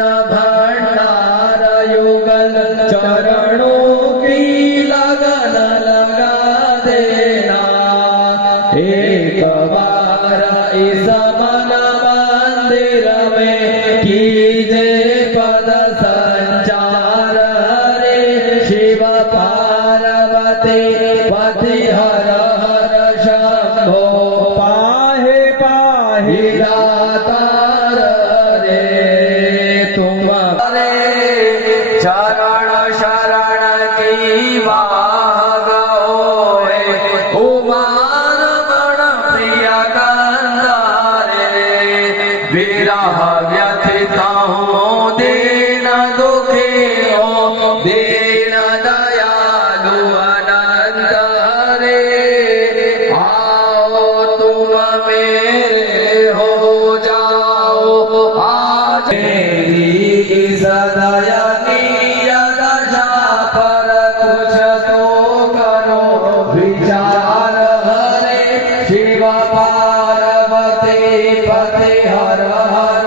भंडार युगल चरणों की लगन लगा देना। एक बार इस मन मंदिर में कीजे पद संचार रे शिव पार्वती पति हर हर शंभो पाहे पाहे दातार रे तुम चरण शरण की वाह होए उमान मन प्रिय कंदारे विरह व्यथिता हूँ दीन दुखी हो दीन दयालु अनंत हरे आओ तुम मेरे हो जाओ आज मेरी सदया की दशा पर कुछ तो करो विचार हरे शिव पार्वती पति हर हर